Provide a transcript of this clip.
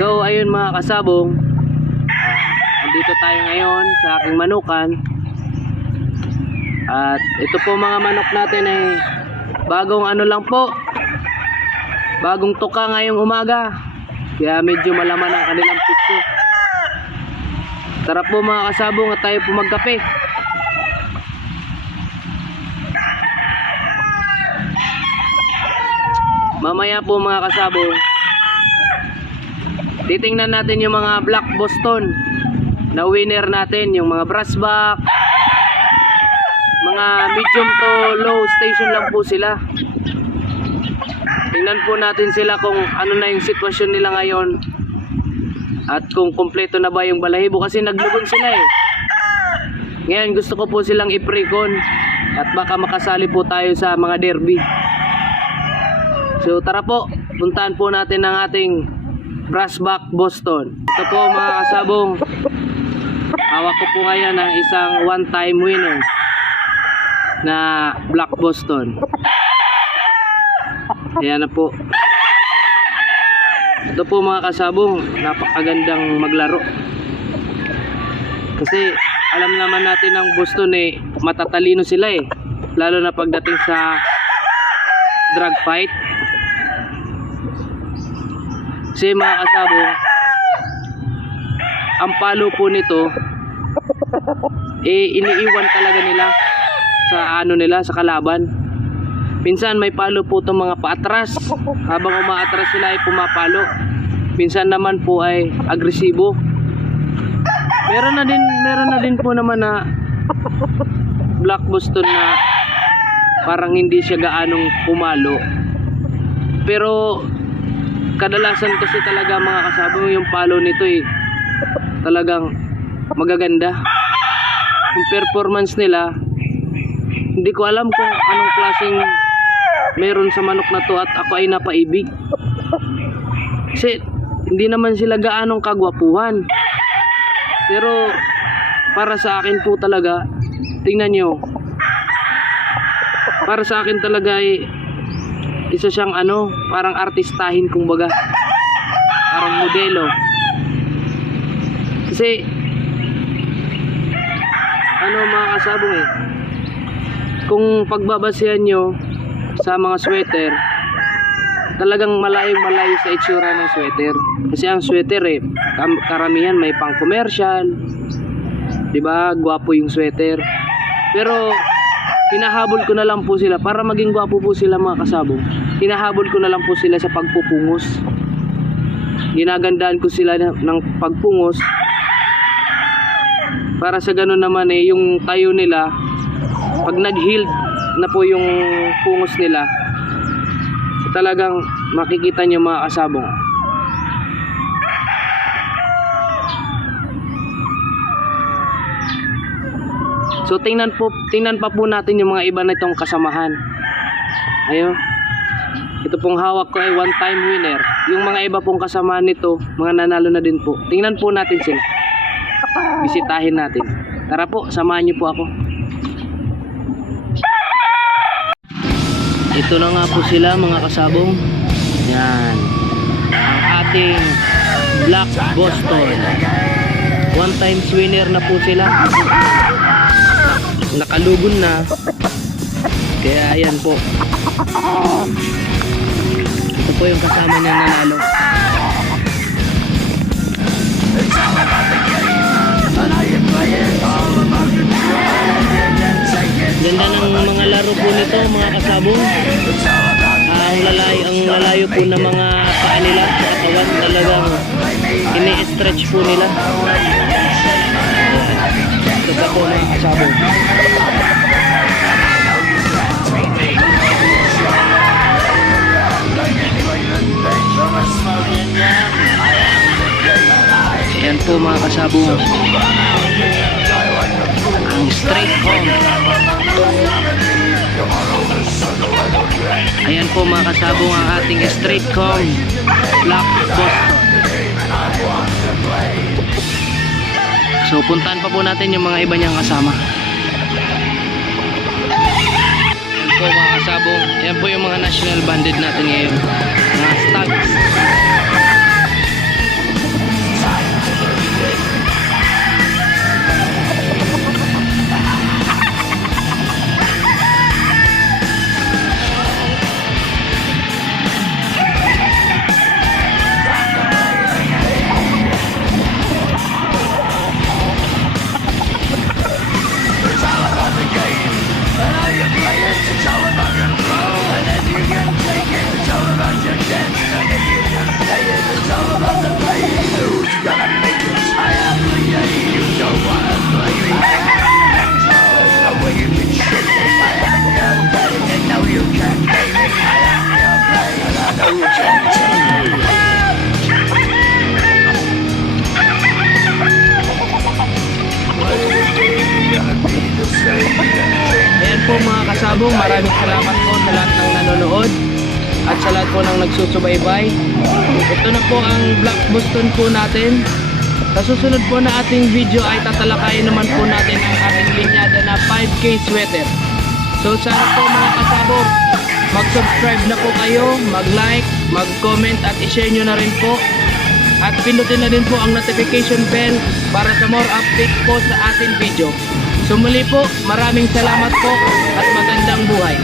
So ayun mga kasabong, andito tayo ngayon sa aking manukan. At ito po mga manok natin ay bagong ano lang po, bagong tuka ngayong umaga, kaya medyo malaman ang kanilang pitso. Tara po mga kasabong at tayo po magkape. Mamaya po mga kasabong, titingnan natin yung mga Black Boston na winner natin, yung mga brassback, mga medium to low station lang po sila. Tingnan po natin sila kung ano na yung sitwasyon nila ngayon at kung kompleto na ba yung balahibo, kasi naglugon sila eh. Ngayon gusto ko po silang i-precon at baka makasali po tayo sa mga derby. So tara po, puntahan po natin ang ating brassback Boston. Ito po mga kasabong, hawak ko po ngayon ng isang one-time winner na Black Boston. Ayan na po. Ito po mga kasabong, napakagandang maglaro. Kasi alam naman natin ang Boston eh, matatalino sila eh, lalo na pagdating sa drag fight. Kasi mga kasabong, ang palo po nito eh iniiwan talaga nila sa ano nila, sa kalaban. Minsan may palo po itong mga paatras, habang umaatras sila ay pumapalo. Minsan naman po ay agresibo. Meron na din po naman na Black Boston na parang hindi siya gaanong pumalo. Pero kadalasan kasi talaga mga kasabong, yung palo nito eh talagang magaganda. Yung performance nila, hindi ko alam kung anong klaseng meron sa manok na to at ako ay napaibig. Kasi hindi naman sila gaanong kagwapuhan, pero para sa akin po talaga, tingnan nyo, para sa akin talaga ay isa siyang ano, parang artistahin kumbaga, parang modelo. Kasi ano mga kasabong eh, kung pagbabasihan nyo sa mga sweater, talagang malayo sa itsura ng sweater. Kasi ang sweater eh, karamihan may pang commercial, diba, gwapo yung sweater. Pero hinahabol ko na lang po sila para maging gwapo po sila mga kasabong. Hinahabol ko na lang po sila sa pagpupungos. Ginagandaan ko sila ng pagpungos para sa ganun naman eh, yung tayo nila, pag nag-healed na po yung pungos nila, talagang makikita nyo mga kasabong. So tingnan pa po natin yung mga iba na itong kasamahan. Ayun. Ito pong hawak ko ay one-time winner. Yung mga iba pong kasamahan nito, mga nanalo na din po. Tingnan po natin sila. Bisitahin natin. Tara po, samahan niyo po ako. Ito na nga po sila mga kasabong. Yan. Ang ating Black Boston. One-time winner na po sila. Nakalugon na, kaya ayan po, ito po yung kasama niya nanalo. Ganda ng mga laro po nito mga kasabong. Ang lalayo po ng mga paa nila sa katawan, talagang ini-stretch po nila. Ito pa po mga kasabong. Ayan po mga kasabong, ang straight comb. Ayan po mga kasabong ang ating straight comb Black Boston. So puntahan pa po natin yung mga iba niyang kasama. Yan po mga kasabong, yan po yung mga national banded natin ngayon, mga stags. salamat po sa lahat ng nanonood at sa lahat po ng nagsusubaybay. Ito na po ang Black Boston po natin. Sa susunod po na ating video ay tatalakayin naman po natin ang ating linyada na 5K sweater. So sana po mga kasabog, mag-subscribe na po kayo, mag-like, mag-comment at i-share nyo na rin po. At pindutin na din po ang notification bell para sa more updates po sa ating video. So muli po, maraming salamat po at magandang buhay.